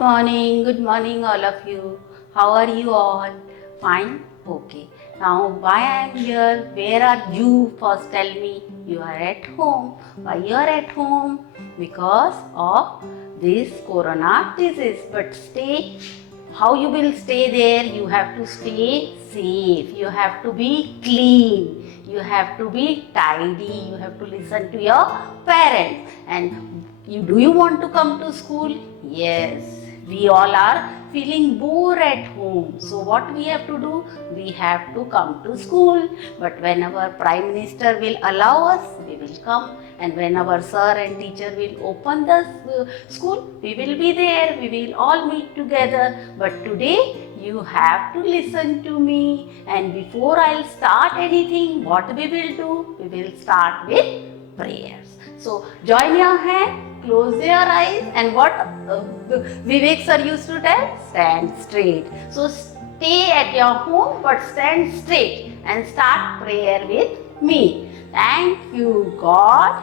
Good morning, all of you. How are you all? Fine? Okay. Now, why I am here? Where are you? First, tell me. You are at home. Why you are at home? Because of this corona disease. But stay. How you will stay there? You have to stay safe. You have to be clean. You have to be tidy. You have to listen to your parents. And do you want to come to school? Yes, we all are feeling bored at home. So what we have to do? We have to come to school. But when our Prime Minister will allow us, we will come. And when our sir and teacher will open the school, we will be there. We will all meet together. But today you have to listen to me. And before I'll start anything, what we will do? We will start with prayers. So join your hand, close your eyes, and what Vivek sir used to tell? Stand straight. So stay at your home but stand straight and start prayer with me. Thank you God.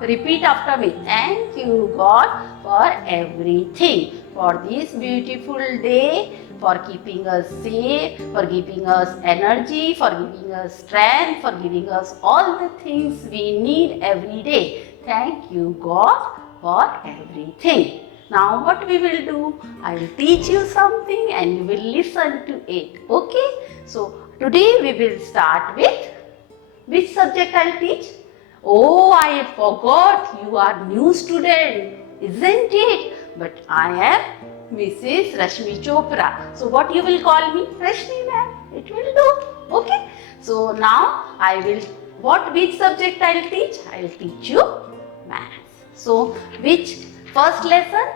Repeat after me. Thank you God for everything. For this beautiful day, for keeping us safe, for giving us energy, for giving us strength, for giving us all the things we need every day. Thank you God for everything. Now what we will do? I will teach you something and you will listen to it. Okay? So today we will start with which subject I will teach? Oh, I forgot, you are new student, isn't it? But I am Mrs. Rashmi Chopra. So what you will call me? Rashmi ma'am. It will do. Okay. So now which subject I will teach? I will teach you maths. So which first lesson?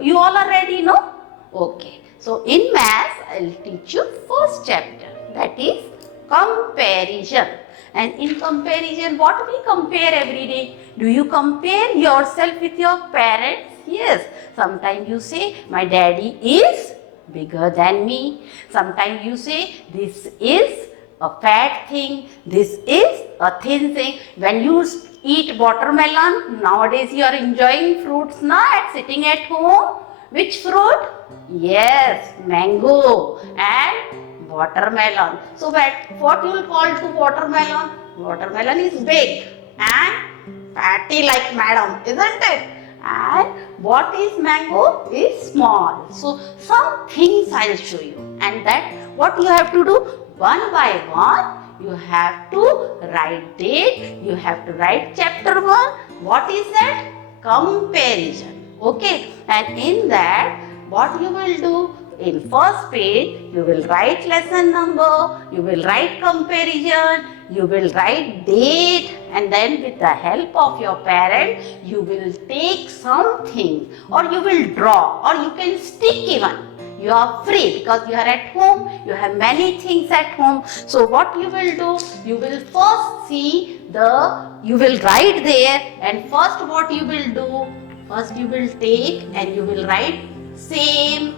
You all are ready, no? Okay. So in maths, I will teach you first chapter. That is comparison. And in comparison, what we compare every day? Do you compare yourself with your parents? Yes. Sometimes you say, my daddy is bigger than me. Sometimes you say, this is a fat thing. This is a thin thing. When you eat watermelon, nowadays you are enjoying fruits now sitting at home. Which fruit? Yes, mango and watermelon. So what you will call to watermelon? Watermelon is big and fatty like madam, isn't it? And what is mango is small. So some things I will show you, and that what you have to do one by one. You have to write date. You have to write chapter 1. What is that? Comparison. Okay, and in that what you will do? In first page, you will write lesson number, you will write comparison, you will write date, and then with the help of your parent, you will take something or you will draw or you can stick even. You are free because you are at home, you have many things at home. So what you will do? You will first you will write there, and first what you will do? First you will take and you will write same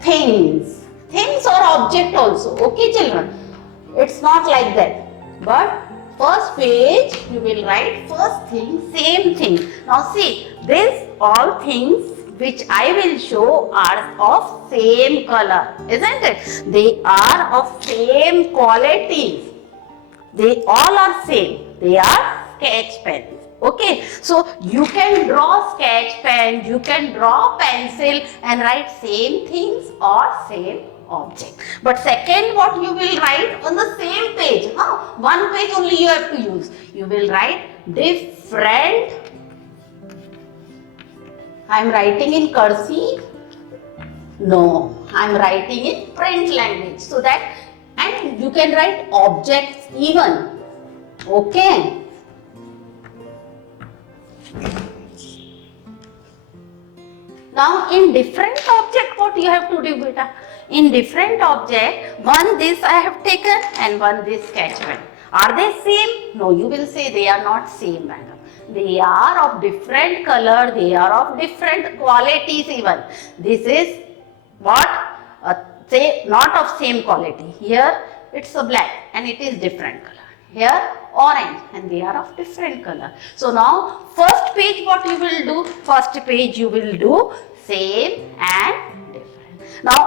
things or object also. Okay children, it's not like that, but first page you will write first thing, same thing. Now see, this all things which I will show are of same color, isn't it? They are of same qualities. They all are same. They are sketch pens. Okay, so you can draw sketch pen, you can draw pencil and write same things or same object. But second, what you will write on the same page? One page only you have to use. You will write different. I am writing in cursive. No, I am writing in print language. So that, and you can write objects even. Okay. Now in different object, what you have to do, beta? In different object, one this I have taken and one this sketch pen. Are they same? No, you will say they are not same, madam. They are of different color, they are of different qualities even. This is what? Say not of same quality. Here it's a black and it is different color. here orange, and they are of different color. So now first page what you will do? First page you will do same and different. Now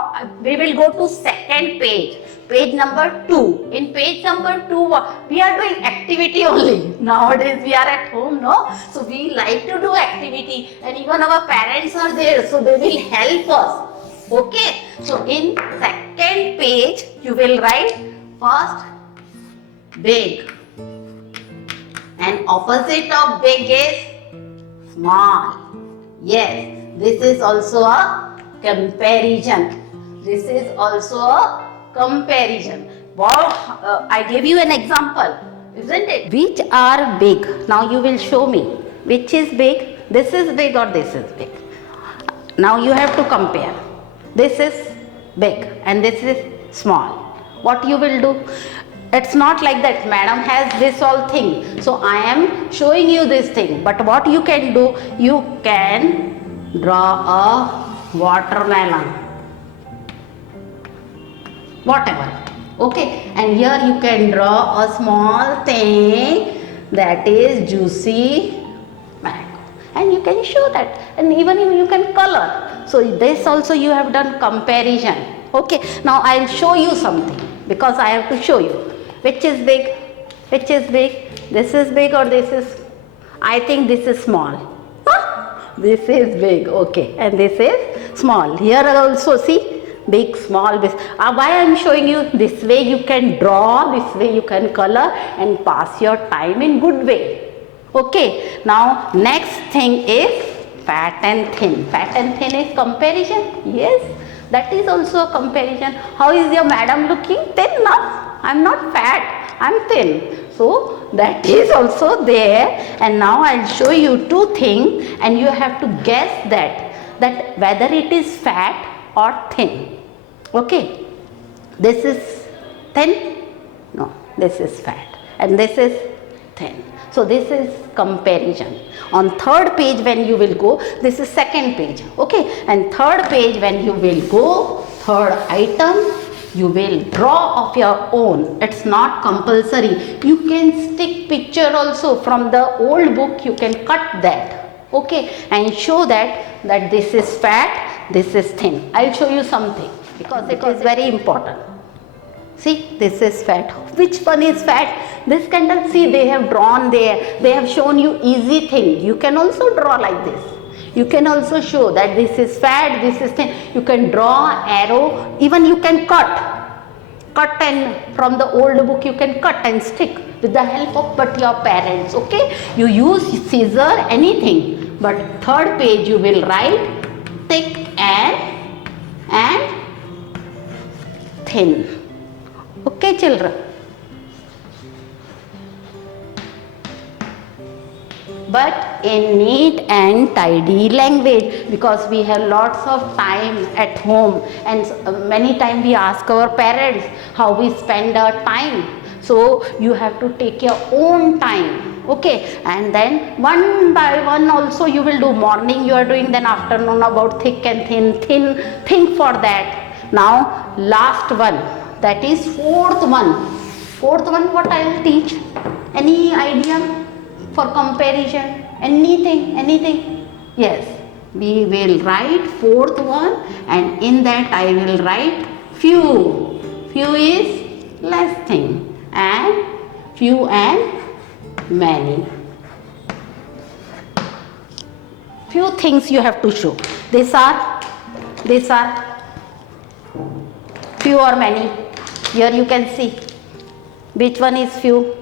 we will go to second page. Page number 2. In page number 2, we are doing activity only. Nowadays we are at home, no? So we like to do activity, and even our parents are there, so they will help us. Okay? So in second page, you will write first big, and opposite of big is small. Yes, this is also a comparison. This is also a comparison. Wow, I gave you an example, isn't it? Which are big? Now you will show me which is big. This is big or this is big. Now you have to compare. This is big and this is small. What you will do? It's not like that. Madam has this all thing, so I am showing you this thing. But what you can do? You can draw a watermelon. Whatever, okay, and here you can draw a small thing that is juicy mango, and you can show that, and even you can color. So this also you have done comparison. Okay, now I'll show you something, because I have to show you which is big, which is big. This is big or this is, I think this is small. This is big, okay, and this is small. Here also see, big, small, big. Why I am showing you this way? You can draw, this way you can color and pass your time in good way. Okay, now next thing is fat and thin. Fat and thin is comparison. Yes, that is also a comparison. How is your madam looking? Thin now? I am not fat, I am thin. So that is also there. And now I will show you two things, and you have to guess that whether it is fat or thin. Okay, this is thin, no, this is fat, and this is thin. So this is comparison. On third page when you will go, this is second page, okay, and third page when you will go, third item, you will draw of your own. It's not compulsory. You can stick picture also from the old book, you can cut that, okay, and show that this is fat, this is thin. I'll show you something, because it is very important. See, this is fat. Which one is fat? This kind of, see, they have drawn there. They have shown you easy thing. You can also draw like this. You can also show that this is fat, this is thin. You can draw arrow. Even you can cut. And from the old book you can cut and stick with the help of but your parents. Okay? You use scissor, anything. But third page you will write thick and thin. Okay, children. But in neat and tidy language, because we have lots of time at home, and many times we ask our parents how we spend our time. So you have to take your own time. Okay, and then one by one also you will do. Morning you are doing, then afternoon about thick and thin. Think for that. Now last one, that is fourth one. Fourth one, what I will teach? Any idea for comparison? Anything? Yes, we will write fourth one, and in that I will write few. Few is less thing, and few and many. Few things you have to show. These are few or many. Here you can see which one is few.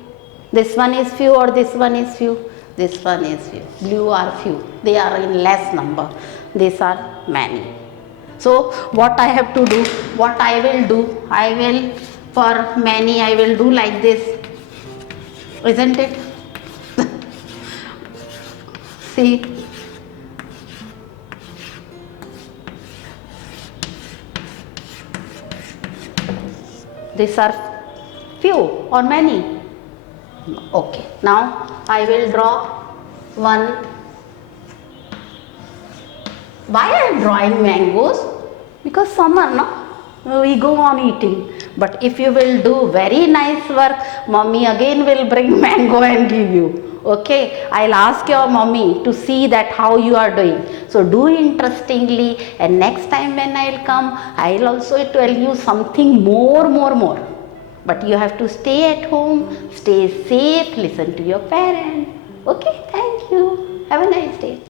This one is few or this one is few. This one is few. Blue are few. They are in less number. These are many. So what I have to do? What I will do? I will, for many, I will do like this. Isn't it? See. These are few or many. Okay, now I will draw one. Why I am drawing mangoes? Because summer, no? We go on eating. But if you will do very nice work, mommy again will bring mango and give you. Okay, I'll ask your mommy to see that how you are doing. So do interestingly, and next time when I'll come, I'll also tell you something more. But you have to stay at home, stay safe, listen to your parents. Okay, thank you. Have a nice day.